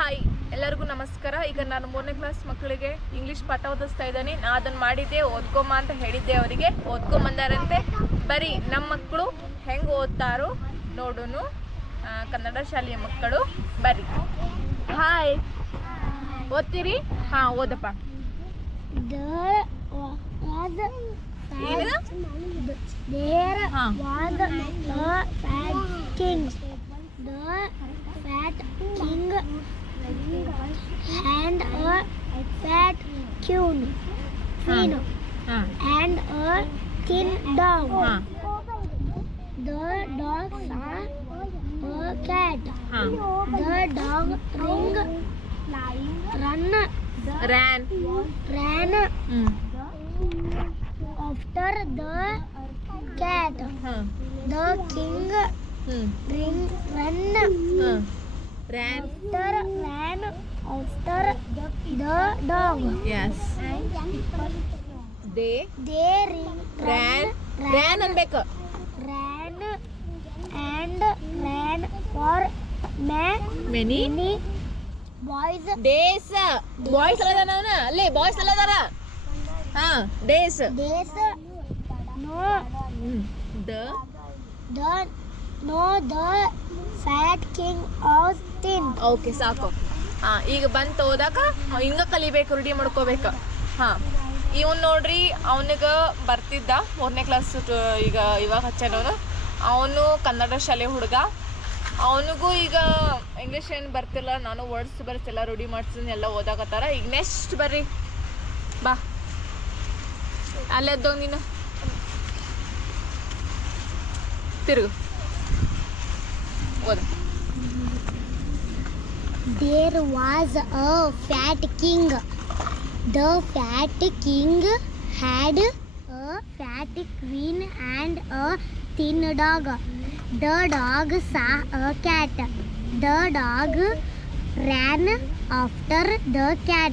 Hi ಎಲ್ಲರಿಗೂ ನಮಸ್ಕಾರ ಈಗ ನಾನು ಮೂರನೇ ಕ್ಲಾಸ್ ಮಕ್ಕಳಿಗೆ ಇಂಗ್ಲೀಷ್ ಪಾಠ ಓದಿಸ್ತಾ ಇದ್ದೀನಿ ನಾ ಅದನ್ನ ಮಾಡಿದ್ದೆ ಓದ್ಕೊಂಬ ಅಂತ ಹೇಳಿದ್ದೆ ಅವರಿಗೆ ಓದ್ಕೊಂಬಂದಾರಂತೆ ಬರೀ ನಮ್ಮ ಮಕ್ಕಳು ಹೆಂಗೆ ಓದ್ತಾರೋ ನೋಡೋನು ಕನ್ನಡ ಶಾಲೆಯ ಮಕ್ಕಳು ಬರ್ರಿ ಹಾಯ್ ಓದ್ತೀರಿ ಹಾಂ ಓದಪ್ಪ There tune, fin and a thin dog. The dog saw a cat. The dog ring, run, ran, ran after the cat. The king ring, run. ಹಾಂ ran after ran after the dog. S they They ring ran ran ಅನ್ಬೇಕು ran and ran for ma- many many boys. Days boys ಎಲ್ಲ ಅದಾನ ಅವನ ಅಲ್ಲೇ boys ಎಲ್ಲ ಅದಾರ ಹಾ days Days no the the no the fat king of thin okay ಸಾಕು. ಹಾ, ಈಗ ಬಂತು ಓದಾಕ ಹಿಂಗ ಕಲಿಬೇಕು ರೂಢಿ ಮಾಡ್ಕೋಬೇಕು. ಹಾ, ಇವನ್ ನೋಡ್ರಿ, ಅವನಿಗೆ ಬರ್ತಿದ್ದ ಮೂರನೇ ಕ್ಲಾಸ್ ಈಗ ಇವಾಗ ಹಚ್ಚನವನು ಅವನು ಕನ್ನಡ ಶಾಲೆ ಹುಡುಗ. ಅವನಿಗೂ ಈಗ ಇಂಗ್ಲೀಷ್ ಏನು ಬರ್ತಿಲ್ಲ, ನಾನು ವರ್ಡ್ಸ್ ಬರ್ತಿಲ್ಲ ರೂಢಿ ಮಾಡ್ತೀನಿ ಎಲ್ಲ ಓದಾಕತ್ತಾರ. ಈಗ ನೆಕ್ಸ್ಟ್ ಬರ್ರಿ. ಬಾ. ಅಲ್ಲೆದ್ದೋಗ್ ನೀನು. ತಿರುಗು. There was a fat king. The fat king had a fat queen and a thin dog. The dog saw a cat. The dog ran after the cat.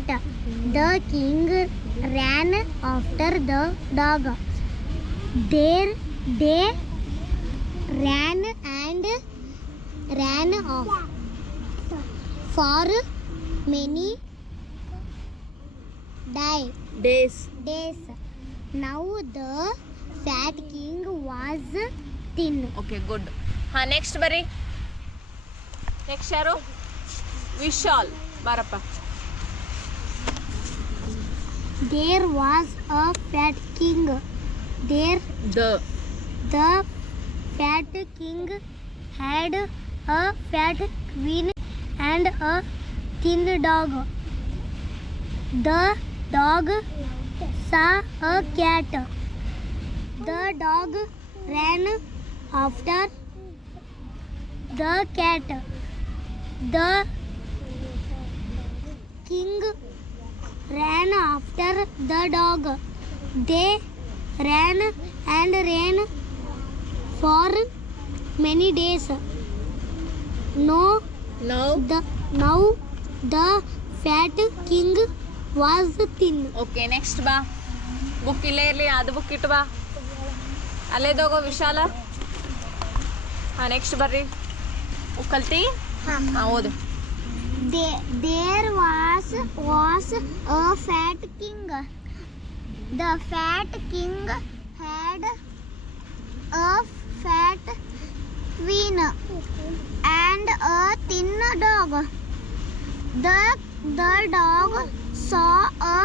The king ran after the dog. There they ran ran off for many di- days days. Now the fat king was thin. Okay good ಹಾ next ಬರ್ರಿ next ಯಾರು ವಿಶಾಲ್ ಬಾರಪ್ಪ There was a fat king. There the the fat king had a fat queen and a thin dog. The dog saw a cat. The dog ran after the cat. The king ran after the dog. They ran and ran for many days. No. Now. The now the fat king was thin. Okay, next ba. Book ಇಲ್ಲೇ ಇರಲಿ ಅದು book ಇಟ್ಟು ಬಾ ಅಲ್ಲೇದೋಗೋ ವಿಶಾಲ ಹಾಂ next ಬರ್ರಿ ಕಲ್ತಿ ಹಾಂ ಓದು there was was a fat king the fat king had a fat fat queen and a thin dog. The the dog saw a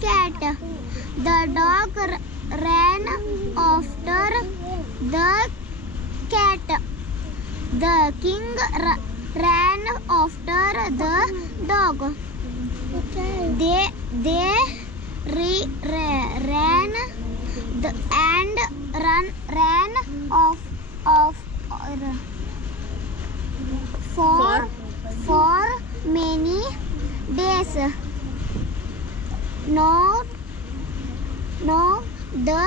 cat. The dog ran after the cat. The king ran after the dog. They they re- ra- ran days. No no the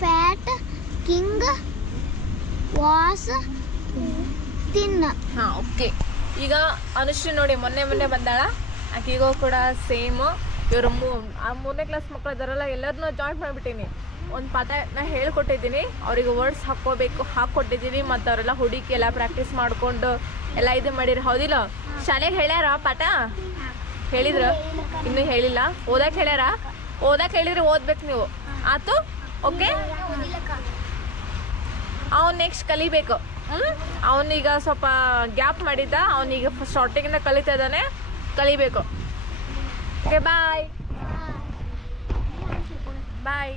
fat king was thin. ಹಾ okay ಈಗ ಅನುಶ್ರೀ ನೋಡಿ ಮೊನ್ನೆ ಮೊನ್ನೆ ಬಂದಾಳ. ಆಕಿಗೂ ಕೂಡ same ಇವರು ಮೂ ಆ ಮೂರನೇ ಕ್ಲಾಸ್ ಮಕ್ಕಳು ಇದಾರಲ್ಲ ಎಲ್ಲರನ್ನೂ ಜಾಯಿಂಟ್ ಮಾಡಿಬಿಟ್ಟೀನಿ. ಒಂದು ಪಾಠ ನಾ ಹೇಳ್ಕೊಟ್ಟಿದ್ದೀನಿ. ಅವರಿಗೆ ವರ್ಡ್ಸ್ ಹಾಕ್ಕೋಬೇಕು ಹಾಕ್ಕೊಟ್ಟಿದ್ದೀನಿ ಮತ್ತು ಅವರೆಲ್ಲ ಹುಡುಕಿ ಎಲ್ಲ ಪ್ರಾಕ್ಟೀಸ್ ಮಾಡಿಕೊಂಡು ಎಲ್ಲ ಇದು ಮಾಡಿರಿ ಹೌದಿಲ್ಲ? ಶಾಲೆಗೆ ಹೇಳ್ಯಾರ ಪಾಠ? ಹೇಳಿದ್ರ? ಇನ್ನೂ ಹೇಳಿಲ್ಲ. ಓದಕ್ ಹೇಳ್ಯಾರ? ಓದಕ್ ಹೇಳಿದ್ರೆ ಓದ್ಬೇಕು ನೀವು. ಆತು? ಓಕೆ ಅವ್ನು ನೆಕ್ಸ್ಟ್ ಕಲಿಬೇಕು. ಹ್ಞೂ ಅವನೀಗ ಸ್ವಲ್ಪ ಗ್ಯಾಪ್ ಮಾಡಿದ್ದ. ಅವನೀಗ ಸ್ಟಾರ್ಟಿಂಗಿಂದ ಕಲಿತಾ ಇದ್ದಾನೆ. ಕಲಿಬೇಕು. ಓಕೆ ಬಾಯ್ ಬಾಯ್